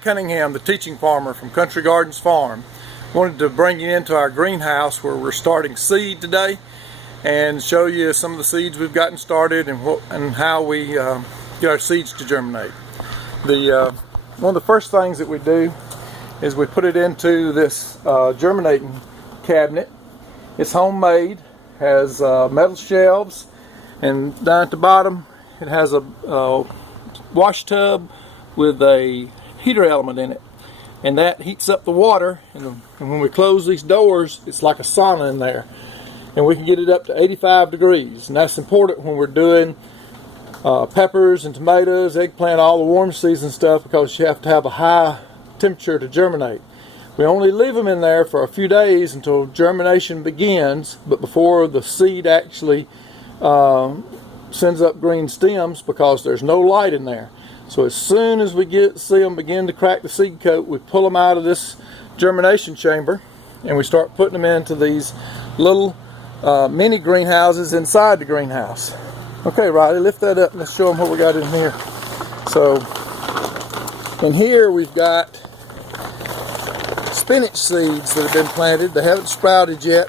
Mike Cunningham, the teaching farmer from Country Gardens Farm. Wanted to bring you into our greenhouse where we're starting seed today and show you some of the seeds we've gotten started and how we get our seeds to germinate. One of the first things that we do is we put it into this germinating cabinet. It's homemade, has metal shelves, and down at the bottom it has a wash tub with a heater element in it, and that heats up the water, and when we close these doors it's like a sauna in there, and we can get it up to 85 degrees, and that's important when we're doing peppers and tomatoes, eggplant, all the warm season stuff, because you have to have a high temperature to germinate. We only leave them in there for a few days until germination begins, but before the seed actually sends up green stems, because there's no light in there. So as soon as we see them begin to crack the seed coat, we pull them out of this germination chamber and we start putting them into these little mini greenhouses inside the greenhouse. Okay, Riley, lift that up and let's show them what we got in here. So in here we've got spinach seeds that have been planted. They haven't sprouted yet,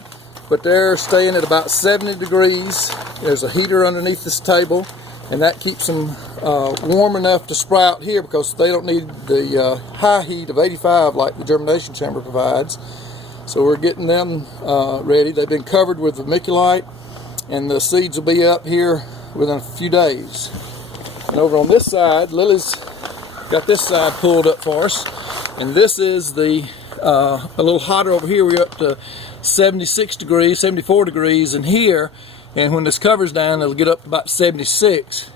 but they're staying at about 70 degrees. There's a heater underneath this table, and that keeps them warm enough to sprout here, because they don't need the high heat of 85 like the germination chamber provides. So we're getting them ready. They've been covered with vermiculite, and the seeds will be up here within a few days. And over on this side, Lily's got this side pulled up for us, and this is a little hotter over here. We're up to 76 degrees, 74 degrees in here, and when this cover's down it'll get up to about 76.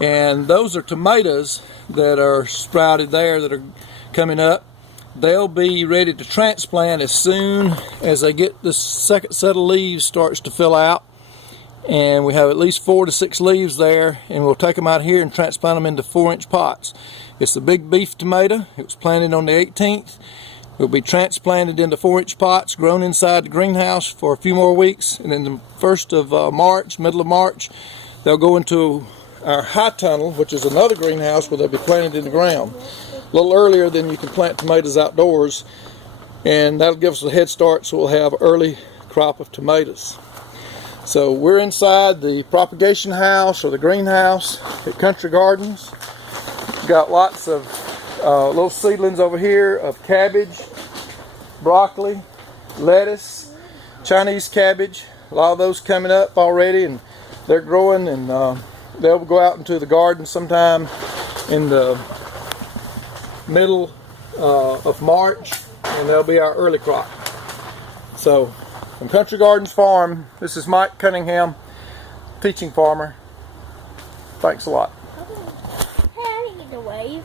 And those are tomatoes that are sprouted there that are coming up. They'll be ready to transplant as soon as they get this second set of leaves starts to fill out, and we have at least 4 to 6 leaves there, and we'll take them out here and transplant them into 4-inch pots. It's the big beef tomato. It was planted on the 18th. It will be transplanted into 4-inch pots, grown inside the greenhouse for a few more weeks, and then the 1st of March, middle of March, they'll go into our high tunnel, which is another greenhouse where they'll be planted in the ground. A little earlier than you can plant tomatoes outdoors, and that'll give us a head start, so we'll have early crop of tomatoes. So we're inside the propagation house or the greenhouse at Country Gardens. We've got lots of little seedlings over here of cabbage, broccoli, lettuce, Chinese cabbage. A lot of those coming up already, and they're growing, and they'll go out into the garden sometime in the middle of March, and they'll be our early crop. So from Country Gardens Farm, this is Mike Cunningham, teaching farmer. Thanks a lot. Hey, I need a wave.